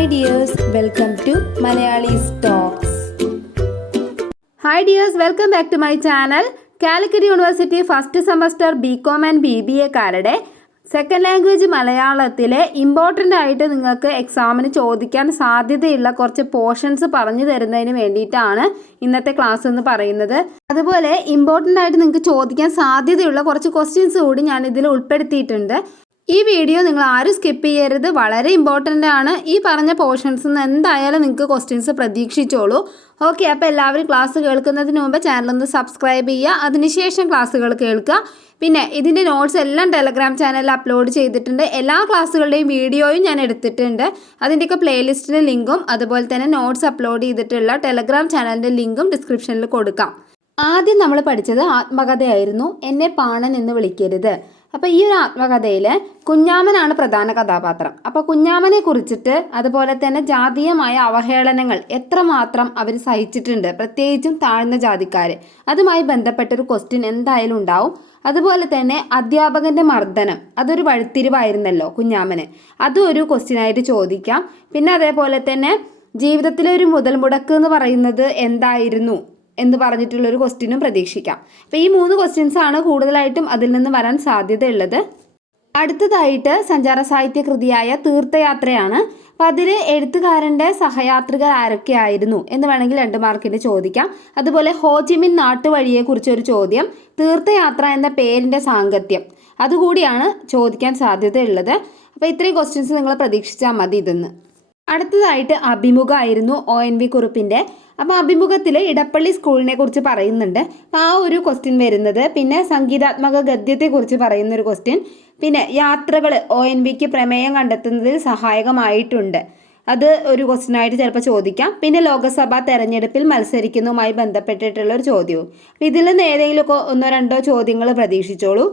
Hi dears, welcome to Malayali's Talks. Hi dears, welcome back to my channel. Calicut University first semester BCom and BBA കാരുടെ second language മലയാളത്തിലെ important ആയിട്ട് നിങ്ങൾക്ക് എക്സാമിന് ചോദിക്കാൻ സാധ്യതയുള്ള കുറച്ച് പോർഷൻസ് പറഞ്ഞു തരുന്നതിന് വേണ്ടിയിട്ടാണ് ഇന്നത്തെ ക്ലാസ് എന്ന് പറയുന്നത്. അതുപോലെ ഇമ്പോർട്ടൻ്റ് ആയിട്ട് നിങ്ങൾക്ക് ചോദിക്കാൻ സാധ്യതയുള്ള കുറച്ച് ക്വസ്റ്റ്യൻസ് കൂടി ഞാൻ ഇതിൽ ഉൾപ്പെടുത്തിയിട്ടുണ്ട്. ഈ വീഡിയോ നിങ്ങൾ ആരും സ്കിപ്പ് ചെയ്യരുത്, വളരെ ഇമ്പോർട്ടൻ്റ് ആണ്. ഈ പറഞ്ഞ പോർഷൻസ് നിന്ന് എന്തായാലും നിങ്ങൾക്ക് ക്വസ്റ്റ്യൻസ് പ്രതീക്ഷിച്ചോളൂ. ഓക്കെ, അപ്പോൾ എല്ലാവരും ക്ലാസ് കേൾക്കുന്നതിന് മുമ്പ് ചാനലൊന്ന് സബ്സ്ക്രൈബ് ചെയ്യുക, അതിനുശേഷം ക്ലാസ്സുകൾ കേൾക്കുക. പിന്നെ ഇതിൻ്റെ നോട്ട്സ് എല്ലാം ടെലഗ്രാം ചാനലിൽ അപ്ലോഡ് ചെയ്തിട്ടുണ്ട്. എല്ലാ ക്ലാസ്സുകളുടെയും വീഡിയോയും ഞാൻ എടുത്തിട്ടുണ്ട്. അതിൻ്റെയൊക്കെ പ്ലേലിസ്റ്റിൻ്റെ ലിങ്കും അതുപോലെ തന്നെ നോട്ട്സ് അപ്ലോഡ് ചെയ്തിട്ടുള്ള ടെലഗ്രാം ചാനലിൻ്റെ ലിങ്കും ഡിസ്ക്രിപ്ഷനിൽ കൊടുക്കാം. ആദ്യം നമ്മൾ പഠിച്ചത് ആത്മകഥയായിരുന്നു, എന്നെ പാണൻ എന്ന് വിളിക്കരുത്. അപ്പോൾ ഈ ഒരു ആത്മകഥയിൽ കുഞ്ഞാമനാണ് പ്രധാന കഥാപാത്രം. അപ്പോൾ കുഞ്ഞാമനെ കുറിച്ചിട്ട് അതുപോലെ തന്നെ ജാതീയമായ അവഹേളനങ്ങൾ എത്രമാത്രം അവർ സഹിച്ചിട്ടുണ്ട്, പ്രത്യേകിച്ചും താഴ്ന്ന ജാതിക്കാർ, അതുമായി ബന്ധപ്പെട്ടൊരു ക്വസ്റ്റ്യൻ എന്തായാലും ഉണ്ടാവും. അതുപോലെ തന്നെ അധ്യാപകൻ്റെ മർദ്ദനം, അതൊരു വഴിത്തിരിവായിരുന്നല്ലോ കുഞ്ഞാമന്, അതും ഒരു ക്വസ്റ്റ്യനായിട്ട് ചോദിക്കാം. പിന്നെ അതേപോലെ തന്നെ ജീവിതത്തിലെ ഒരു മുതൽ മുടക്ക് എന്ന് പറയുന്നത് എന്തായിരുന്നു എന്ന് പറഞ്ഞിട്ടുള്ളൊരു ക്വസ്റ്റ്യനും പ്രതീക്ഷിക്കാം. അപ്പോൾ ഈ 3 ക്വസ്റ്റ്യൻസ് ആണ് കൂടുതലായിട്ടും അതിൽ നിന്ന് വരാൻ സാധ്യതയുള്ളത്. അടുത്തതായിട്ട് സഞ്ചാര സാഹിത്യ കൃതിയായ തീർത്ഥയാത്രയാണ്. അപ്പം അതിൽ എഴുത്തുകാരൻ്റെ സഹയാത്രികർ ആരൊക്കെയായിരുന്നു എന്ന് വേണമെങ്കിൽ 2 മാർക്കിന് ചോദിക്കാം. അതുപോലെ ഹോജിമിൻ നാട്ടുവഴിയെക്കുറിച്ചൊരു ചോദ്യം, തീർത്ഥയാത്ര എന്ന പേരിൻ്റെ സാങ്കത്യം, അതുകൂടിയാണ് ചോദിക്കാൻ സാധ്യതയുള്ളത്. അപ്പോൾ ഇത്രയും ക്വസ്റ്റ്യൻസ് നിങ്ങൾ പ്രതീക്ഷിച്ചാൽ മതി ഇതെന്ന്. അടുത്തതായിട്ട് അഭിമുഖമായിരുന്നു ONV കുറുപ്പിൻ്റെ. അപ്പോൾ അഭിമുഖത്തിൽ ഇടപ്പള്ളി സ്കൂളിനെ കുറിച്ച് പറയുന്നുണ്ട്. അപ്പോൾ ആ ഒരു ക്വസ്റ്റ്യൻ വരുന്നത്. പിന്നെ സംഗീതാത്മക ഗദ്യത്തെക്കുറിച്ച് പറയുന്നൊരു ക്വസ്റ്റ്യൻ. പിന്നെ യാത്രകൾ ONVക്ക് പ്രമേയം കണ്ടെത്തുന്നതിൽ സഹായകമായിട്ടുണ്ട്, അത് ഒരു ക്വസ്റ്റ്യനായിട്ട് ചിലപ്പോൾ ചോദിക്കാം. പിന്നെ ലോക്സഭാ തെരഞ്ഞെടുപ്പിൽ മത്സരിക്കുന്നതുമായി ബന്ധപ്പെട്ടിട്ടുള്ളൊരു ചോദ്യവും. ഇതിൽ നിന്ന് ഏതെങ്കിലുമൊക്കെ 1-2 ചോദ്യങ്ങൾ പ്രതീക്ഷിച്ചോളൂ.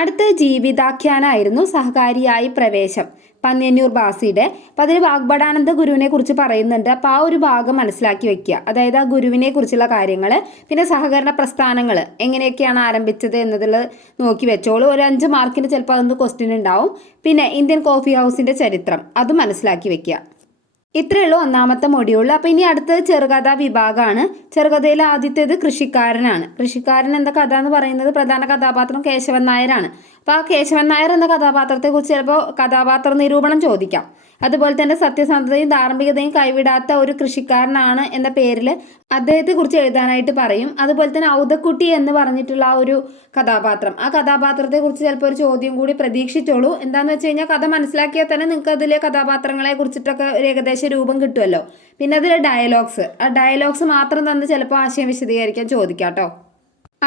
അടുത്ത ജീവിതാഖ്യാനായിരുന്നു സഹകാരിയായി പ്രവേശം, പന്ന്യന്നൂർ ബാസിയുടെ. അപ്പോൾ അതിൽ വാഗ്ഭടാനന്ദ ഗുരുവിനെ കുറിച്ച് പറയുന്നുണ്ട്. അപ്പോൾ ആ ഒരു ഭാഗം മനസ്സിലാക്കി വെക്കുക, അതായത് ആ ഗുരുവിനെ കുറിച്ചുള്ള കാര്യങ്ങൾ. പിന്നെ സഹകരണ പ്രസ്ഥാനങ്ങൾ എങ്ങനെയൊക്കെയാണ് ആരംഭിച്ചത് എന്നതിൽ നോക്കി വെച്ചോളൂ. ഒരു 5 മാർക്കിന് ചിലപ്പോൾ അതൊന്ന് ക്വസ്റ്റ്യൻ ഉണ്ടാവും. പിന്നെ ഇന്ത്യൻ കോഫി ഹൗസിൻ്റെ ചരിത്രം, അതും മനസ്സിലാക്കി വെക്കുക. ഇത്രയേ ഉള്ളൂ ഒന്നാമത്തെ മൊഡ്യൂൾ. അപ്പോൾ ഇനി അടുത്തത് ചെറുകഥാ വിഭാഗമാണ്. ചെറുകഥയിലെ ആദ്യത്തേത് കൃഷിക്കാരനാണ്. കൃഷിക്കാരൻ എന്ന കഥ എന്ന് പറയുന്നത് പ്രധാന കഥാപാത്രം കേശവൻ നായരാണ്. അപ്പോൾ ആ കേശവൻ നായർ എന്ന കഥാപാത്രത്തെക്കുറിച്ച് ചിലപ്പോൾ കഥാപാത്ര നിരൂപണം ചോദിക്കാം. അതുപോലെ തന്നെ സത്യസന്ധതയും ധാർമ്മികതയും കൈവിടാത്ത ഒരു കൃഷിക്കാരനാണ് എന്ന പേരിൽ അദ്ദേഹത്തെക്കുറിച്ച് എഴുതാനായിട്ട് പറയും. അതുപോലെ തന്നെ ഔതക്കുട്ടി എന്ന് പറഞ്ഞിട്ടുള്ള ആ ഒരു കഥാപാത്രം, ആ കഥാപാത്രത്തെക്കുറിച്ച് ചിലപ്പോൾ ഒരു ചോദ്യം കൂടി പ്രതീക്ഷിച്ചോളൂ. എന്താണെന്ന് വെച്ച് കഴിഞ്ഞാൽ കഥ മനസ്സിലാക്കിയാൽ തന്നെ നിങ്ങൾക്ക് അതിലെ കഥാപാത്രങ്ങളെ കുറിച്ചിട്ടൊക്കെ ഒരു ഏകദേശ രൂപം കിട്ടുമല്ലോ. പിന്നെ അതിലെ ഡയലോഗ്സ്, ആ ഡയലോഗ്സ് മാത്രം തന്ന് ചിലപ്പോൾ ആശയം വിശദീകരിക്കാൻ ചോദിക്കാം കേട്ടോ.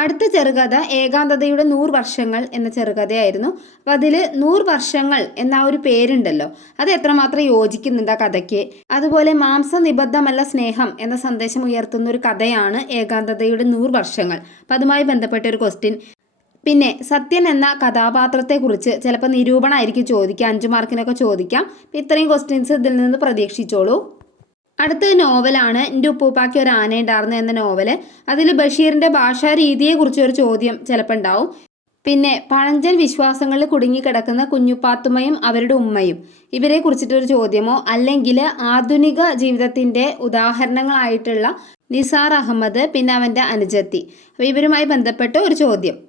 അടുത്ത ചെറുകഥ ഏകാന്തതയുടെ 100 വർഷങ്ങൾ എന്ന ചെറുകഥയായിരുന്നു. അപ്പോൾ അതിൽ 100 വർഷങ്ങൾ എന്ന ഒരു പേരുണ്ടല്ലോ, അത് എത്രമാത്രം യോജിക്കുന്നുണ്ട് ആ കഥയ്ക്ക്. അതുപോലെ മാംസനിബദ്ധമല്ല സ്നേഹം എന്ന സന്ദേശം ഉയർത്തുന്ന ഒരു കഥയാണ് ഏകാന്തതയുടെ 100 വർഷങ്ങൾ. അപ്പം അതുമായി ബന്ധപ്പെട്ട ഒരു ക്വസ്റ്റ്യൻ. പിന്നെ സത്യൻ എന്ന കഥാപാത്രത്തെക്കുറിച്ച് ചിലപ്പോൾ നിരൂപണമായിരിക്കും ചോദിക്കുക, 5 മാർക്കിനൊക്കെ ചോദിക്കാം. ഇത്രയും ക്വസ്റ്റ്യൻസ് ഇതിൽ നിന്ന് പ്രതീക്ഷിച്ചോളൂ. അടുത്തത് നോവലാണ് എൻ്റെ ഉപ്പൂപ്പാക്ക് ഒരു ആനയുണ്ടായിരുന്നു എന്ന നോവല്. അതിൽ ബഷീറിൻ്റെ ഭാഷാ രീതിയെക്കുറിച്ച് ഒരു ചോദ്യം ചിലപ്പോൾ ഉണ്ടാവും. പിന്നെ പഴഞ്ചൻ വിശ്വാസങ്ങളിൽ കുടുങ്ങിക്കിടക്കുന്ന കുഞ്ഞുപാത്തുമ്മയും അവരുടെ ഉമ്മയും, ഇവരെ കുറിച്ചിട്ടൊരു ചോദ്യമോ അല്ലെങ്കിൽ ആധുനിക ജീവിതത്തിൻ്റെ ഉദാഹരണങ്ങളായിട്ടുള്ള നിസാർ അഹമ്മദ് പിന്നെ അവൻ്റെ അനുജത്തി, അപ്പോൾ ഇവരുമായി ബന്ധപ്പെട്ട ഒരു ചോദ്യം.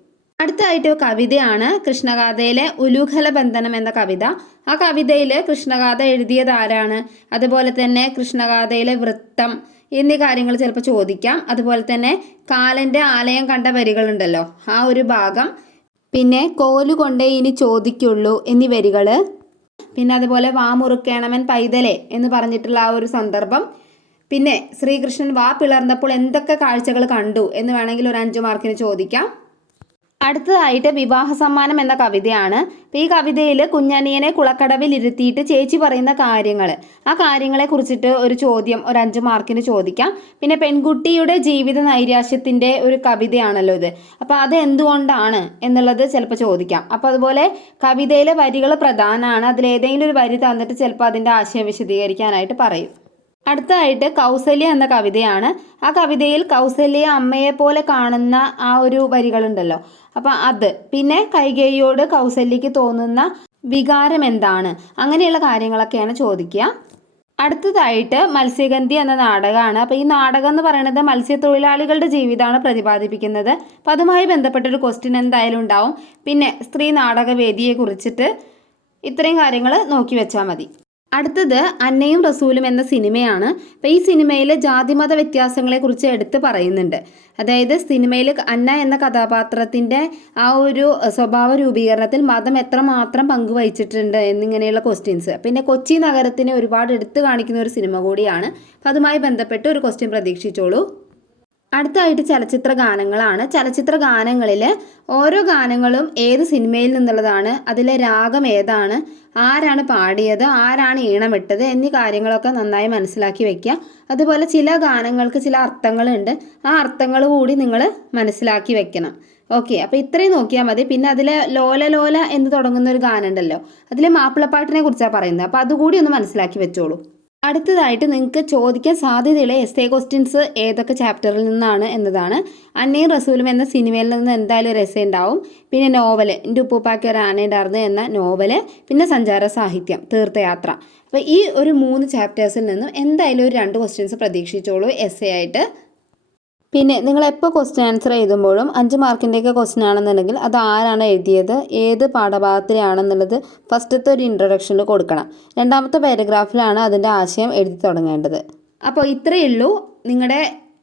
അടുത്തായിട്ട് കവിതയാണ് കൃഷ്ണഗാഥയിലെ ഉലൂഖല ബന്ധനം എന്ന കവിത. ആ കവിതയിൽ കൃഷ്ണഗാഥ എഴുതിയത് ആരാണ്, അതുപോലെ തന്നെ കൃഷ്ണഗാഥയിലെ വൃത്തം എന്നീ കാര്യങ്ങൾ ചിലപ്പോൾ ചോദിക്കാം. അതുപോലെ തന്നെ കാലൻ്റെ ആലയം കണ്ട വരികളുണ്ടല്ലോ, ആ ഒരു ഭാഗം. പിന്നെ കോലുകൊണ്ടേ ഇനി ചോദിക്കുള്ളൂ എന്നീ വരികൾ. പിന്നെ അതുപോലെ വാമുറുക്കേണമൻ പൈതലേ എന്ന് പറഞ്ഞിട്ടുള്ള ആ ഒരു സന്ദർഭം. പിന്നെ ശ്രീകൃഷ്ണൻ വാ പിളർന്നപ്പോൾ എന്തൊക്കെ കാഴ്ചകൾ കണ്ടു എന്ന് വേണമെങ്കിൽ ഒരു 5 മാർക്കിന് ചോദിക്കാം. അടുത്തതായിട്ട് വിവാഹ സമ്മാനം എന്ന കവിതയാണ്. അപ്പോൾ ഈ കവിതയിൽ കുഞ്ഞനിയനെ കുളക്കടവിൽ ഇരുത്തിയിട്ട് ചേച്ചി പറയുന്ന കാര്യങ്ങൾ, ആ കാര്യങ്ങളെ കുറിച്ചിട്ട് ഒരു ചോദ്യം ഒരു 5 മാർക്കിന് ചോദിക്കാം. പിന്നെ പെൺകുട്ടിയുടെ ജീവിത നൈരാശ്യത്തിൻ്റെ ഒരു കവിതയാണല്ലോ ഇത്, അപ്പോൾ അത് എന്തുകൊണ്ടാണ് എന്നുള്ളത് ചിലപ്പോൾ ചോദിക്കാം. അപ്പോൾ അതുപോലെ കവിതയിലെ വരികൾ പ്രധാനമാണ്, അതിലേതെങ്കിലും ഒരു വരി തന്നിട്ട് ചിലപ്പോൾ അതിൻ്റെ ആശയം വിശദീകരിക്കാനായിട്ട് പറയും. അടുത്തതായിട്ട് കൗസല്യ എന്ന കവിതയാണ്. ആ കവിതയിൽ കൗസല്യയെ അമ്മയെ പോലെ കാണുന്ന ആ ഒരു വരികളുണ്ടല്ലോ, അപ്പം അത്. പിന്നെ കൈകേയിയോട് കൗസല്യയ്ക്ക് തോന്നുന്ന വികാരം എന്താണ്, അങ്ങനെയുള്ള കാര്യങ്ങളൊക്കെയാണ് ചോദിക്കുക. അടുത്തതായിട്ട് മത്സ്യഗന്ധി എന്ന നാടകമാണ്. അപ്പോൾ ഈ നാടകം എന്ന് പറയുന്നത് മത്സ്യത്തൊഴിലാളികളുടെ ജീവിതമാണ് പ്രതിപാദിപ്പിക്കുന്നത്. അപ്പോൾ അതുമായി ബന്ധപ്പെട്ടൊരു ക്വസ്റ്റ്യൻ എന്തായാലും ഉണ്ടാവും. പിന്നെ സ്ത്രീ നാടകവേദിയെ കുറിച്ചിട്ട് ഇത്രയും കാര്യങ്ങൾ നോക്കി വെച്ചാൽ മതി. അടുത്തത് അന്നയും റസൂലും എന്ന സിനിമയാണ്. അപ്പോൾ ഈ സിനിമയിൽ ജാതിമത വ്യത്യാസങ്ങളെക്കുറിച്ച് എടുത്ത് പറയുന്നുണ്ട്. അതായത് സിനിമയിൽ അന്ന എന്ന കഥാപാത്രത്തിൻ്റെ ആ ഒരു സ്വഭാവ രൂപീകരണത്തിൽ മതം എത്രമാത്രം പങ്കുവഹിച്ചിട്ടുണ്ട് എന്നിങ്ങനെയുള്ള ക്വസ്റ്റ്യൻസ്. പിന്നെ കൊച്ചി നഗരത്തിനെ ഒരുപാട് എടുത്തു കാണിക്കുന്ന ഒരു സിനിമ കൂടിയാണ്. അപ്പോൾ അതുമായി ബന്ധപ്പെട്ട് ഒരു ക്വസ്റ്റ്യൻ പ്രതീക്ഷിച്ചോളൂ. അടുത്തായിട്ട് ചലച്ചിത്ര ഗാനങ്ങളാണ്. ചലച്ചിത്ര ഗാനങ്ങളിൽ ഓരോ ഗാനങ്ങളും ഏത് സിനിമയിൽ നിന്നുള്ളതാണ്, അതിലെ രാഗം ഏതാണ്, ആരാണ് പാടിയത്, ആരാണ് ഈണമിട്ടത് എന്നീ കാര്യങ്ങളൊക്കെ നന്നായി മനസ്സിലാക്കി വെക്കുക. അതുപോലെ ചില ഗാനങ്ങൾക്ക് ചില അർത്ഥങ്ങളുണ്ട്, ആ അർത്ഥങ്ങൾ കൂടി നിങ്ങൾ മനസ്സിലാക്കി വെക്കണം. ഓക്കെ, അപ്പോൾ ഇത്രയും നോക്കിയാൽ മതി. പിന്നെ അതിൽ ലോല ലോല എന്ന് തുടങ്ങുന്ന ഒരു ഗാനം ഉണ്ടല്ലോ, അതിലെ മാപ്പിളപ്പാട്ടിനെ കുറിച്ചാണ് പറയുന്നത്. അപ്പോൾ അതുകൂടി ഒന്ന് മനസ്സിലാക്കി വെച്ചോളൂ. അടുത്തതായിട്ട് നിങ്ങൾക്ക് ചോദിക്കാൻ സാധ്യതയുള്ള എസ്സേ ക്വസ്റ്റ്യൻസ് ഏതൊക്കെ ചാപ്റ്ററിൽ നിന്നാണ് എന്നതാണ്. അന്നയും റസൂലും എന്ന സിനിമയിൽ നിന്ന് എന്തായാലും ഒരു എസ്സേ ഉണ്ടാവും. പിന്നെ നോവല് എൻ്റെ ഉപ്പൂപ്പാക്ക് ഒരു ആന ഉണ്ടായിരുന്നു എന്ന നോവല്, പിന്നെ സഞ്ചാര സാഹിത്യം, തീർത്ഥയാത്ര. അപ്പോൾ ഈ ഒരു 3 ചാപ്റ്റേഴ്സിൽ നിന്നും എന്തായാലും ഒരു 2 ക്വസ്റ്റ്യൻസ് പ്രതീക്ഷിച്ചോളൂ എസ്സേ ആയിട്ട്. പിന്നെ നിങ്ങൾ എപ്പോൾ ക്വസ്റ്റ്യൻ ആൻസർ എഴുതുമ്പോഴും 5 മാർക്കിൻ്റെയൊക്കെ ക്വസ്റ്റ്യൻ ആണെന്നുണ്ടെങ്കിൽ അത് ആരാണ് എഴുതിയത്, ഏത് പാഠഭാഗത്തിലാണെന്നുള്ളത് ഫസ്റ്റത്തെ ഒരു ഇൻട്രൊഡക്ഷനിൽ കൊടുക്കണം. രണ്ടാമത്തെ പാരഗ്രാഫിലാണ് അതിൻ്റെ ആശയം എഴുതി തുടങ്ങേണ്ടത്. അപ്പോൾ ഇത്രയേ ഉള്ളൂ. നിങ്ങളുടെ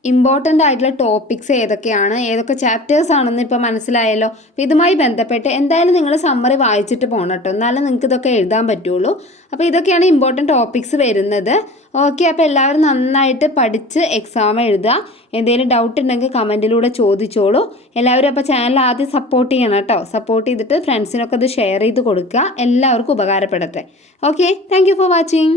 ഇമ്പോർട്ടൻ്റ് ആയിട്ടുള്ള ടോപ്പിക്സ് ഏതൊക്കെയാണ്, ഏതൊക്കെ ചാപ്റ്റേഴ്സ് ആണെന്ന് ഇപ്പോൾ മനസ്സിലായല്ലോ. അപ്പോൾ ഇതുമായി ബന്ധപ്പെട്ട് എന്തായാലും നിങ്ങൾ സമ്മറി വായിച്ചിട്ട് പോകണം കേട്ടോ, എന്നാലും നിങ്ങൾക്ക് ഇതൊക്കെ എഴുതാൻ പറ്റുള്ളൂ. അപ്പോൾ ഇതൊക്കെയാണ് ഇമ്പോർട്ടൻ്റ് ടോപ്പിക്സ് വരുന്നത്. ഓക്കെ, അപ്പോൾ എല്ലാവരും നന്നായിട്ട് പഠിച്ച് എക്സാം എഴുതുക. എന്തെങ്കിലും ഡൗട്ട് ഉണ്ടെങ്കിൽ കമൻറ്റിലൂടെ ചോദിച്ചോളൂ. എല്ലാവരും അപ്പോൾ ചാനൽ ആദ്യം സപ്പോർട്ട് ചെയ്യണം കേട്ടോ. സപ്പോർട്ട് ചെയ്തിട്ട് ഫ്രണ്ട്സിനൊക്കെ അത് ഷെയർ ചെയ്ത് കൊടുക്കുക. എല്ലാവർക്കും ഉപകാരപ്പെടട്ടെ. Okay, thank you for watching.